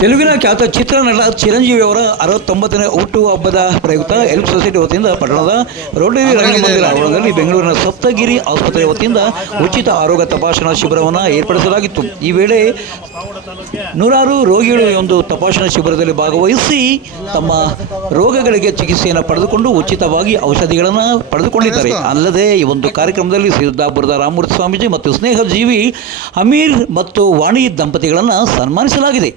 ತೆಲುಗಿನ ಖ್ಯಾತ ಚಿತ್ರನಟ ಚಿರಂಜೀವಿ ಅವರ 69ನೇ ಹುಟ್ಟುಹಬ್ಬದ ಪ್ರಯುಕ್ತ ಹೆಲ್ಪ್ ಸೊಸೈಟಿ ವತಿಯಿಂದ ಪಟ್ಟಣದ ರೋಟರಿ ರಂಗಮಂದಿರ ಆವರಣದಲ್ಲಿ ಬೆಂಗಳೂರಿನ ಸಪ್ತಗಿರಿ ಆಸ್ಪತ್ರೆ ವತಿಯಿಂದ ಉಚಿತ ಆರೋಗ್ಯ ತಪಾಸಣಾ ಶಿಬಿರವನ್ನು ಏರ್ಪಡಿಸಲಾಗಿತ್ತು. ಈ ವೇಳೆ ನೂರಾರು ರೋಗಿಗಳು ಈ ಒಂದು ತಪಾಸಣಾ ಶಿಬಿರದಲ್ಲಿ ಭಾಗವಹಿಸಿ ತಮ್ಮ ರೋಗಗಳಿಗೆ ಚಿಕಿತ್ಸೆಯನ್ನು ಪಡೆದುಕೊಂಡು ಉಚಿತವಾಗಿ ಔಷಧಿಗಳನ್ನು ಪಡೆದುಕೊಂಡಿದ್ದಾರೆ. ಅಲ್ಲದೆ ಈ ಒಂದು ಕಾರ್ಯಕ್ರಮದಲ್ಲಿ ಸಿದ್ದಾಪುರದ ರಾಮಮೂರ್ತಿ ಸ್ವಾಮೀಜಿ ಮತ್ತು ಸ್ನೇಹಜೀವಿ ಅಮೀರ್ ಮತ್ತು ವಾಣಿ ದಂಪತಿಗಳನ್ನು ಸನ್ಮಾನಿಸಲಾಗಿದೆ.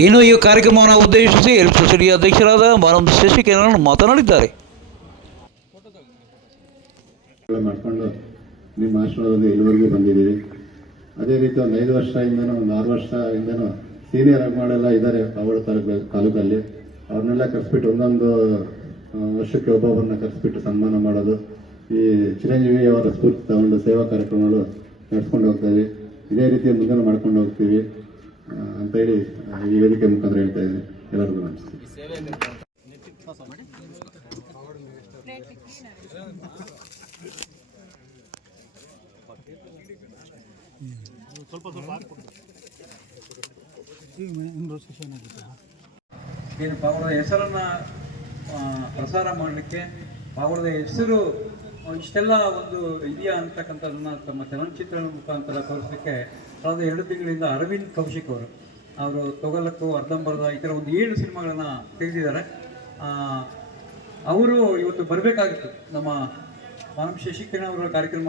ಇನ್ನು ಈ ಕಾರ್ಯಕ್ರಮವನ್ನು ಉದ್ದೇಶಿಸಿ ಹೆಲ್ಪ್ ಸೊಸೈಟಿ ಅಧ್ಯಕ್ಷರಾದ ಮಾನವ ಶಶಿಕೇರನ್ ಮಾತನಾಡಿದ್ದಾರೆ. ಮಾಡಿಕೊಂಡು ನಿಮ್ಮ ಆಶ್ರಮದಲ್ಲಿ ಇಲ್ಲಿವರೆಗೂ ಬಂದಿದ್ದೀವಿ. ಅದೇ ರೀತಿ ಒಂದು 5 ವರ್ಷದಿಂದನೂ ಒಂದು 6 ವರ್ಷದಿಂದನೂ ಸೀನಿಯರ್ ಅಗ್ಮಾಳೆಲ್ಲ ಇದ್ದಾರೆ ಪಾವಗಡ ತಾಲೂಕಲ್ಲಿ. ಅವ್ರನ್ನೆಲ್ಲ ಕರೆಸ್ಬಿಟ್ಟು ಒಂದೊಂದು ವರ್ಷಕ್ಕೆ ಒಬ್ಬೊಬ್ಬರನ್ನ ಕರೆಸ್ಬಿಟ್ಟು ಸನ್ಮಾನ ಮಾಡೋದು, ಈ ಚಿರಂಜೀವಿ ಅವರ ಸ್ಫೂರ್ತಿ ತಗೊಂಡು ಸೇವಾ ಕಾರ್ಯಕ್ರಮಗಳು ನಡೆಸ್ಕೊಂಡು ಹೋಗ್ತೀವಿ. ಇದೇ ರೀತಿ ಮುಂದೆ ಮಾಡ್ಕೊಂಡು ಹೋಗ್ತೀವಿ ಅಂತ ಹೇಳಿ ಈ ವೇದಿಕೆ ಮುಖಾಂತರ ಹೇಳ್ತಾ ಇದ್ದೀನಿ. ಎಲ್ಲರಿಗೂ ನಮಸ್ತೆ. ಏನು ಪಾವಗಡದ ಹೆಸರನ್ನು ಪ್ರಸಾರ ಮಾಡಲಿಕ್ಕೆ ಪಾವಗಡದ ಹೆಸರು ಇಷ್ಟೆಲ್ಲ ಒಂದು ಇದೆಯಾ ಅಂತಕ್ಕಂಥದ್ದನ್ನು ತಮ್ಮ ಚಲನಚಿತ್ರ ಮುಖಾಂತರ ತೋರಿಸಲಿಕ್ಕೆ ಕಳೆದ 2 ತಿಂಗಳಿಂದ ಅರವಿಂದ್ ಕೌಶಿಕ್ ಅವರು ತೊಗಲಕ್ಕು ಅರ್ಧಂಬರ್ಧ ಈ ಥರ ಒಂದು 7 ಸಿನಿಮಾಗಳನ್ನು ತೆಗೆದಿದ್ದಾರೆ. ಅವರು ಇವತ್ತು ಬರಬೇಕಾಗಿತ್ತು. ನಮ್ಮ ಮಾನವ ಶಶಿಕೇರನ್ ಅವರ ಕಾರ್ಯಕ್ರಮ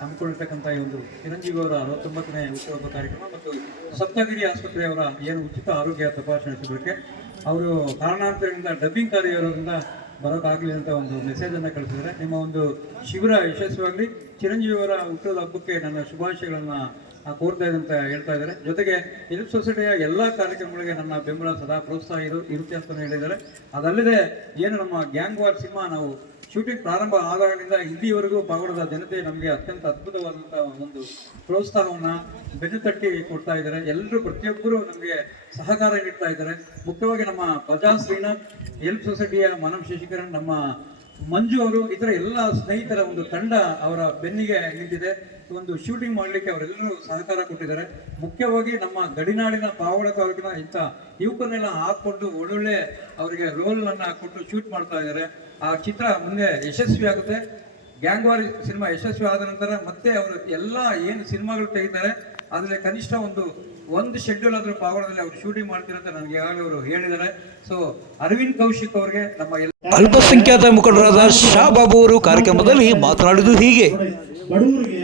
ಹಮ್ಮಿಕೊಂಡಿರ್ತಕ್ಕಂಥ ಈ ಒಂದು ಚಿರಂಜೀವಿ ಅವರ 69ನೇ ಹುಟ್ಟುಹಬ್ಬ ಕಾರ್ಯಕ್ರಮ ಮತ್ತು ಸಪ್ತಗಿರಿ ಆಸ್ಪತ್ರೆಯವರ ಏನು ಉಚಿತ ಆರೋಗ್ಯ ತಪಾಸಣೆ ಶಿಬಿರಕ್ಕೆ ಅವರು ಕಾರಣಾಂತರದಿಂದ ಡಬ್ಬಿಂಗ್ ಕಾರ್ಯ ಇರೋದ್ರಿಂದ ಬರೋಕ್ಕಾಗಲಿ ಅಂತ ಒಂದು ಮೆಸೇಜನ್ನು ಕಳಿಸಿದ್ದಾರೆ. ನಿಮ್ಮ ಒಂದು ಶಿಬಿರ ಯಶಸ್ವಿಯಾಗಲಿ, ಚಿರಂಜೀವಿಯವರ ಹುಟ್ಟುಹಬ್ಬದ ಹಬ್ಬಕ್ಕೆ ನನ್ನ ಶುಭಾಶಯಗಳನ್ನು ಕೋರ್ತಾ ಇದೆ ಅಂತ ಹೇಳ್ತಾ ಇದ್ದಾರೆ. ಜೊತೆಗೆ ಹೆಲ್ಪ್ ಸೊಸೈಟಿಯ ಎಲ್ಲ ಕಾರ್ಯಕ್ರಮಗಳಿಗೆ ನನ್ನ ಬೆಂಬಲ ಸದಾ ಪ್ರೋತ್ಸಾಹ ಇರುತ್ತೆ ಅಂತ ಹೇಳಿದ್ದಾರೆ. ಅದಲ್ಲದೆ ಏನು ನಮ್ಮ ಗ್ಯಾಂಗ್ ವಾರ್ ಸಿನಿಮಾ ನಾವು ಶೂಟಿಂಗ್ ಪ್ರಾರಂಭ ಆದಾಗಲಿಂದ ಇಲ್ಲಿವರೆಗೂ ಪಾವಗಡದ ಜನತೆ ನಮಗೆ ಅತ್ಯಂತ ಅದ್ಭುತವಾದಂಥ ಒಂದು ಪ್ರೋತ್ಸಾಹವನ್ನು ಬೆನ್ನು ತಟ್ಟಿ ಕೊಡ್ತಾ ಇದ್ದಾರೆ. ಎಲ್ಲರೂ ಪ್ರತಿಯೊಬ್ಬರು ನಮಗೆ ಸಹಕಾರ ನೀಡ್ತಾ ಇದ್ದಾರೆ. ಮುಖ್ಯವಾಗಿ ನಮ್ಮ ಪ್ರಜಾ ಶ್ರೀನಾಥ್, ಹೆಲ್ಪ್ ಸೊಸೈಟಿಯ ಮಾನವ ಶಶಿಕೇರನ್, ನಮ್ಮ ಮಂಜು ಅವರು, ಇತರ ಎಲ್ಲ ಸ್ನೇಹಿತರ ಒಂದು ತಂಡ ಅವರ ಬೆನ್ನಿಗೆ ನಿಂತಿದೆ. ಒಂದು ಶೂಟಿಂಗ್ ಮಾಡಲಿಕ್ಕೆ ಅವರೆಲ್ಲರೂ ಸಹಕಾರ ಕೊಟ್ಟಿದ್ದಾರೆ. ಮುಖ್ಯವಾಗಿ ನಮ್ಮ ಗಡಿನಾಡಿನ ಪಾವಗಡ ತಾಲೂಕಿನ ಇಂಥ ಯುವಕರನ್ನೆಲ್ಲ ಹಾಕ್ಕೊಂಡು ಒಳ್ಳೊಳ್ಳೆ ಅವರಿಗೆ ರೋಲನ್ನು ಕೊಟ್ಟು ಶೂಟ್ ಮಾಡ್ತಾ ಇದ್ದಾರೆ. ಆ ಚಿತ್ರ ಮುಂದೆ ಯಶಸ್ವಿ ಆಗುತ್ತೆ. ಗ್ಯಾಂಗ್ ವಾರ್ ಸಿನಿಮಾ ಯಶಸ್ವಿ ಆದ ನಂತರ ಮತ್ತೆ ಅವರು ಎಲ್ಲ ಏನು ಸಿನಿಮಾಗಳು ತೆಗಿತಾರೆ ಅದರಲ್ಲಿ ಕನಿಷ್ಠ ಒಂದು ಶೆಡ್ಯೂಲ್ ಆದರೂ ಪಾವಗಡದಲ್ಲಿ ಅವರು ಶೂಟಿಂಗ್ ಮಾಡ್ತಾರೆ ಅಂತ ನನಗೆ ಈಗಾಗಲೇ ಅವರು ಹೇಳಿದ್ದಾರೆ. ಸೊ ಅರವಿಂದ್ ಕೌಶಿಕ್ ಅವರಿಗೆ ನಮ್ಮ ಅಲ್ಪಸಂಖ್ಯಾತ ಮುಖಂಡರಾದ ಶಾ ಬಾಬು ಅವರು ಕಾರ್ಯಕ್ರಮದಲ್ಲಿ ಮಾತನಾಡಿದ್ದು ಹೀಗೆ. ಬಡವರಿಗೆ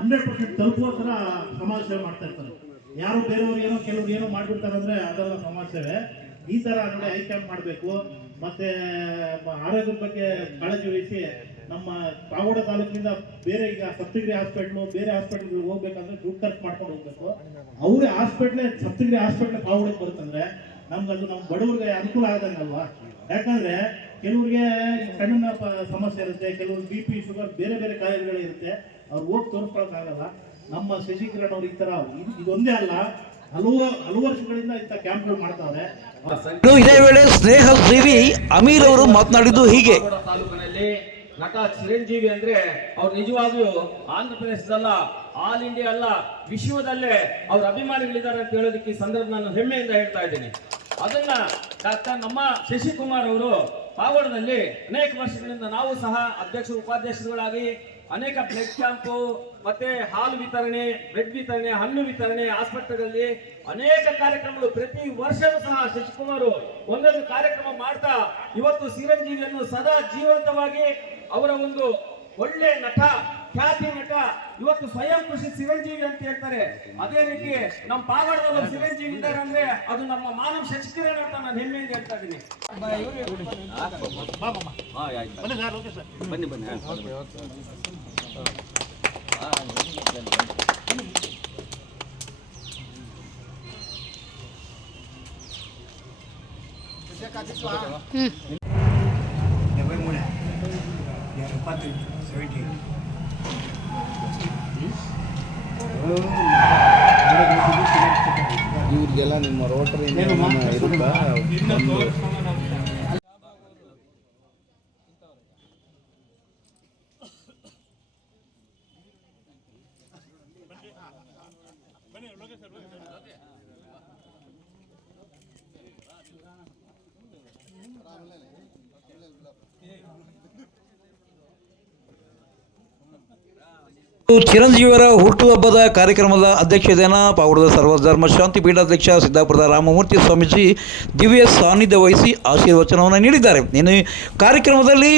100% ತಲುಪುವ ಥರ ಸಮಾಜ ಸೇವೆ ಮಾಡ್ತಾ ಇರ್ತಾರೆ. ಯಾರು ಬೇರೆಯವ್ರು ಏನೋ ಕೆಲವ್ರು ಏನೋ ಮಾಡ್ಬಿಡ್ತಾರೆ ಅಂದರೆ ಅದೆಲ್ಲ ಸಮಾಜ ಸೇವೆ. ಈ ಥರ ನೋಡಿ ಐ ಕ್ಯಾಂಪ್ ಮಾಡಬೇಕು. ಮತ್ತು ಆರೋಗ್ಯದ ಬಗ್ಗೆ ಕಾಳಜಿ ವಹಿಸಿ ನಮ್ಮ ಪಾವಗಡ ತಾಲೂಕಿನಿಂದ ಬೇರೆ ಈಗ ಸಪ್ತಗಿರಿ ಹಾಸ್ಪಿಟ್ಲು ಬೇರೆ ಹಾಸ್ಪಿಟ್ಲ್ಗೆ ಹೋಗ್ಬೇಕಂದ್ರೆ ದುಡ್ಡು ಖರ್ಚು ಮಾಡ್ಕೊಂಡು ಹೋಗ್ಬೇಕು. ಅವರೇ ಸಪ್ತಗಿರಿ ಹಾಸ್ಪಿಟ್ಲ್ ಪಾವಗಡಕ್ಕೆ ಬರುತ್ತಂದ್ರೆ ನಮ್ಗೆ ಅದು ನಮ್ಮ ಬಡವರಿಗೆ ಅನುಕೂಲ ಆಗದಂಗಲ್ವಾ. ಯಾಕಂದರೆ ಕೆಲವ್ರಿಗೆ ಕಣ್ಣಿನ ಸಮಸ್ಯೆ ಇರುತ್ತೆ, ಕೆಲವ್ರು BP, ಶುಗರ್, ಬೇರೆ ಬೇರೆ ಕಾಯಿಲೆಗಳಿರುತ್ತೆ. ಅವ್ರು ಹೋಗಿ ತೋರಿಸ್ಕೊಳಕ್ಕಾಗಲ್ಲ. ನಮ್ಮ ಶಶಿಕೇರನ್ ಅವ್ರು ಈ ಥರ ಇದೊಂದೇ ಅಲ್ಲ, ಹಲವು ವರ್ಷಗಳಿಂದ ಇಂಥ ಕ್ಯಾಂಪ್ಗಳು ಮಾಡ್ತಾವ್ರೆ. ಇದೇ ವೇಳೆ ಸ್ನೇಹಜೀವಿ ಅಮೀರ್ ಅವರು ಮಾತನಾಡಿದ್ದು ಹೀಗೆ. ತಾಲೂಕಿನಲ್ಲಿ ನಟ ಚಿರಂಜೀವಿ ಅಂದ್ರೆ ಅವ್ರು ನಿಜವಾಗ್ಲೂ ಆಂಧ್ರ ಪ್ರದೇಶದಲ್ಲ, ಆಲ್ ಇಂಡಿಯಾ ಅಲ್ಲ, ವಿಶ್ವದಲ್ಲೇ ಅವ್ರ ಅಭಿಮಾನಿಗಳಿದ್ದಾರೆ ಅಂತ ಹೇಳೋದಕ್ಕೆ ಈ ಸಂದರ್ಭ ನಾನು ಹೆಮ್ಮೆಯಿಂದ ಹೇಳ್ತಾ ಇದ್ದೀನಿ. ಅದನ್ನ ಡಾಕ್ಟರ್ ನಮ್ಮ ಶಶಿಕುಮಾರ್ ಅವರು ಪಾವಗಡದಲ್ಲಿ ಅನೇಕ ವರ್ಷಗಳಿಂದ ನಾವು ಸಹ ಅಧ್ಯಕ್ಷ ಉಪಾಧ್ಯಕ್ಷರುಗಳಾಗಿ ಅನೇಕ ಬ್ಲಡ್ ಕ್ಯಾಂಪು ಮತ್ತೆ ಹಾಲು ವಿತರಣೆ, ಬ್ರೆಡ್ ವಿತರಣೆ, ಹಣ್ಣು ವಿತರಣೆ, ಆಸ್ಪತ್ರೆಗಳಲ್ಲಿ ಅನೇಕ ಕಾರ್ಯಕ್ರಮಗಳು ಪ್ರತಿ ವರ್ಷವೂ ಸಹ ಶಶಿಕುಮಾರ್ ಒಂದೊಂದು ಕಾರ್ಯಕ್ರಮ ಮಾಡ್ತಾ ಇವತ್ತು ಚಿರಂಜೀವಿಯನ್ನು ಸದಾ ಜೀವಂತವಾಗಿ ಅವರ ಒಂದು ಒಳ್ಳೆ ನಟ, ಖ್ಯಾತಿ ನಟ, ಇವತ್ತು ಸ್ವಯಂ ಕೃಷಿ ಚಿರಂಜೀವಿ ಅಂತ ಹೇಳ್ತಾರೆ. ಅದೇ ರೀತಿ ನಮ್ಮ ಪಾವಗಡದಲ್ಲಿ ಚಿರಂಜೀವಿ ಇದ್ದಾರೆ ಅಂದ್ರೆ ಅದು ನಮ್ಮ ಮಾನವ ಶಶಿಕೇರನ್ ಅಂತ ನಾನು ಹೆಮ್ಮೆಯಿಂದ ಹೇಳ್ತಾ ಇದ್ದೀನಿ. ಬನ್ನಿ ಬನ್ನಿ. ಇವ್ರಿಗೆಲ್ಲ ನಿಮ್ಮ ರೋಟರಿ ಇರುತ್ತಾ? ಬನ್ನಿ, ಲೋಕೇಶ್ ಸರ್. ಚಿರಂಜೀವಿಯವರ ಹುಟ್ಟುಹಬ್ಬದ ಕಾರ್ಯಕ್ರಮದ ಅಧ್ಯಕ್ಷತೆಯನ್ನು ಪಾವಗಡದ ಸರ್ವಧರ್ಮ ಶಾಂತಿ ಪೀಠಾಧ್ಯಕ್ಷ ಸಿದ್ದಾಪುರದ ರಾಮಮೂರ್ತಿ ಸ್ವಾಮೀಜಿ ದಿವ್ಯ ಸಾನ್ನಿಧ್ಯ ವಹಿಸಿ ಆಶೀರ್ವಚನವನ್ನು ನೀಡಿದ್ದಾರೆ. ಇನ್ನು ಕಾರ್ಯಕ್ರಮದಲ್ಲಿ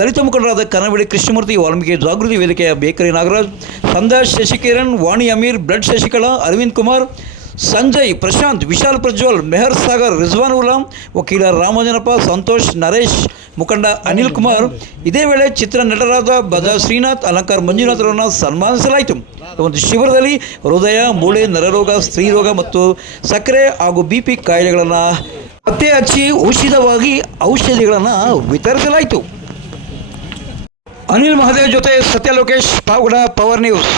ದಲಿತ ಮುಖಂಡರಾದ ಕನ್ನಬಡಿ ಕೃಷ್ಣಮೂರ್ತಿ, ವಾಲ್ಮೀಕಿ ಜಾಗೃತಿ ವೇದಿಕೆಯ ಬೇಕರಿ ನಾಗರಾಜ್, ಸಂದಾಶ್ ಶಶಿಕಿರಣ್, ವಾಣಿ ಅಮೀರ್, ಬ್ಲಡ್ ಶಶಿಕಲಾ, ಅರವಿಂದ್ ಕುಮಾರ್, ಸಂಜಯ್, ಪ್ರಶಾಂತ್, ವಿಶಾಲ್ ಪ್ರಜ್ವಲ್, ಮೆಹರ್ ಸಾಗರ್, ರಿಜ್ವಾನ್ ಉಲ್ಲಾ, ವಕೀಲ ರಾಮಜನಪ್ಪ, ಸಂತೋಷ್, ನರೇಶ್, ಮುಖಂಡ ಅನಿಲ್ ಕುಮಾರ್, ಇದೇ ವೇಳೆ ಚಿತ್ರ ನಟರಾದ ಬಜಾ ಶ್ರೀನಾಥ್, ಅಲಂಕಾರ್ ಮಂಜುನಾಥರನ್ನು ಸನ್ಮಾನಿಸಲಾಯಿತು. ಒಂದು ಶಿಬಿರದಲ್ಲಿ ಹೃದಯ, ಮೂಳೆ, ನರರೋಗ, ಸ್ತ್ರೀರೋಗ ಮತ್ತು ಸಕ್ಕರೆ ಹಾಗೂ BP ಕಾಯಿಲೆಗಳನ್ನು ಪತ್ತೆ ಹಚ್ಚಿ ಉಚಿತವಾಗಿ ಔಷಧಿಗಳನ್ನು ವಿತರಿಸಲಾಯಿತು. ಅನಿಲ್ ಮಹದೇವ್ ಜೊತೆ ಸತ್ಯ ಲೋಕೇಶ್, ಪಾವಗಡ, ಪವರ್ ನ್ಯೂಸ್.